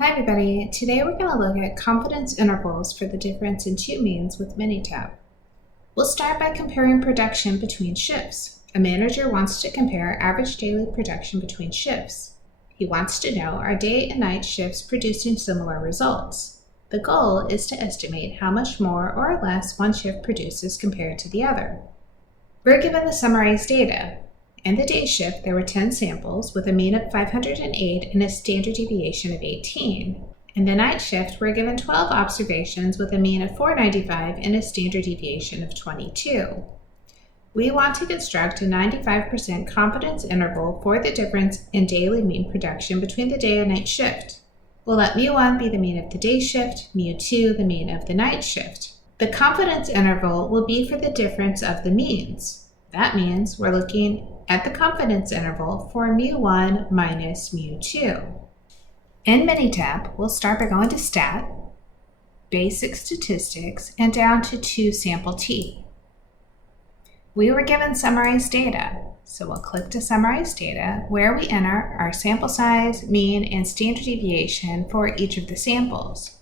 Hi everybody, today we're going to look at confidence intervals for the difference in two means with Minitab. We'll start by comparing production between shifts. A manager wants to compare average daily production between shifts. He wants to know are day and night shifts producing similar results. The goal is to estimate how much more or less one shift produces compared to the other. We're given the summarized data. In the day shift, there were 10 samples with a mean of 508 and a standard deviation of 18. In the night shift, we're given 12 observations with a mean of 495 and a standard deviation of 22. We want to construct a 95% confidence interval for the difference in daily mean production between the day and night shift. We'll let mu1 be the mean of the day shift, mu2 the mean of the night shift. The confidence interval will be for the difference of the means. That means we're looking at the confidence interval for mu1 minus mu2. In Minitab, we'll start by going to Stat, Basic Statistics, and down to 2 Sample T. We were given summarized data, so we'll click to Summarize Data, where we enter our sample size, mean, and standard deviation for each of the samples.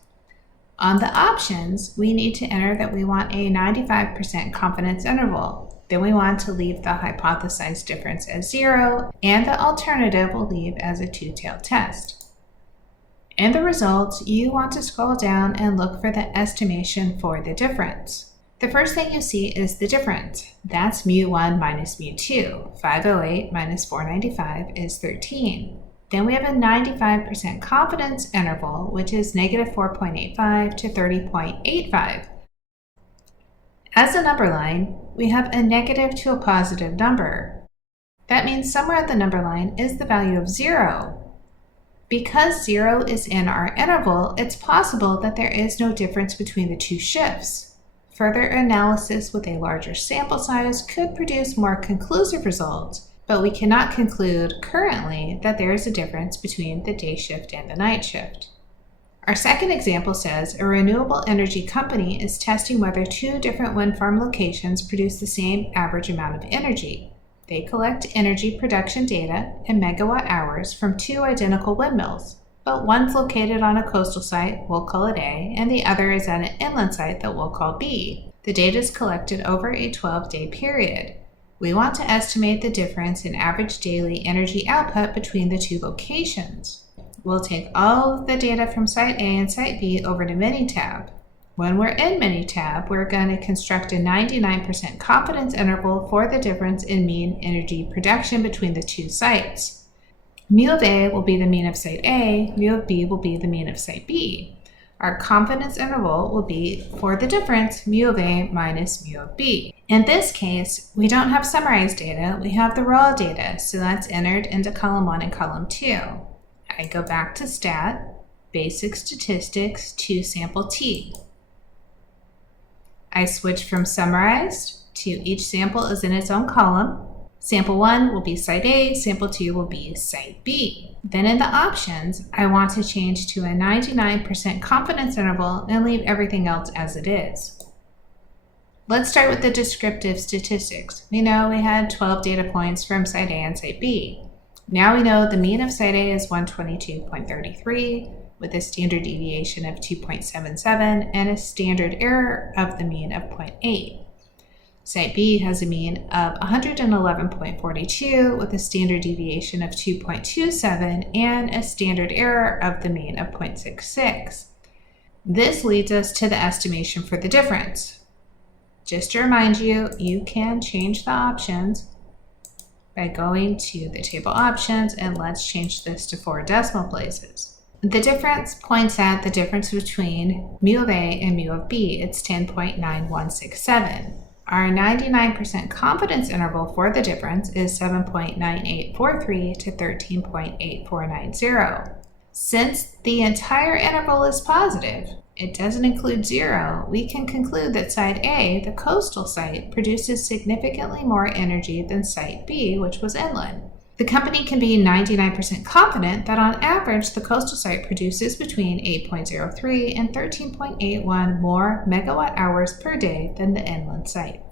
On the options, we need to enter that we want a 95% confidence interval. Then we want to leave the hypothesized difference as 0, and the alternative we'll leave as a two-tailed test. In the results, you want to scroll down and look for the estimation for the difference. The first thing you see is the difference. That's mu1 minus mu2. 508 minus 495 is 13. Then we have a 95% confidence interval, which is negative 4.85 to 30.85. As a number line, we have a negative to a positive number. That means somewhere at the number line is the value of 0. Because 0 is in our interval, it's possible that there is no difference between the two shifts. Further analysis with a larger sample size could produce more conclusive results, but we cannot conclude currently that there is a difference between the day shift and the night shift. Our second example says a renewable energy company is testing whether 2 different wind farm locations produce the same average amount of energy. They collect energy production data in megawatt hours from 2 identical windmills, but one's located on a coastal site, we'll call it A, and the other is at an inland site that we'll call B. The data is collected over a 12-day period. We want to estimate the difference in average daily energy output between the 2 locations. We'll take all of the data from Site A and Site B over to Minitab. When we're in Minitab, we're going to construct a 99% confidence interval for the difference in mean energy production between the 2 sites. Mu of A will be the mean of Site A, mu of B will be the mean of Site B. Our confidence interval will be for the difference mu of A minus mu of B. In this case, we don't have summarized data, we have the raw data, so that's entered into column 1 and column 2. I go back to Stat, Basic Statistics, to Sample T. I switch from summarized to each sample is in its own column. Sample 1 will be Site A, Sample 2 will be Site B. Then in the options, I want to change to a 99% confidence interval and leave everything else as it is. Let's start with the descriptive statistics. We know we had 12 data points from Site A and Site B. Now we know the mean of Site A is 122.33 with a standard deviation of 2.77 and a standard error of the mean of 0.8. Site B has a mean of 111.42 with a standard deviation of 2.27 and a standard error of the mean of 0.66. This leads us to the estimation for the difference. Just to remind you, you can change the options by going to the table options, and let's change this to 4 decimal places. The difference points at the difference between mu of A and mu of B. It's 10.9167. Our 99% confidence interval for the difference is 7.9843 to 13.8490. Since the entire interval is positive, it doesn't include 0, we can conclude that Site A, the coastal site, produces significantly more energy than Site B, which was inland. The company can be 99% confident that on average the coastal site produces between 8.03 and 13.81 more megawatt hours per day than the inland site.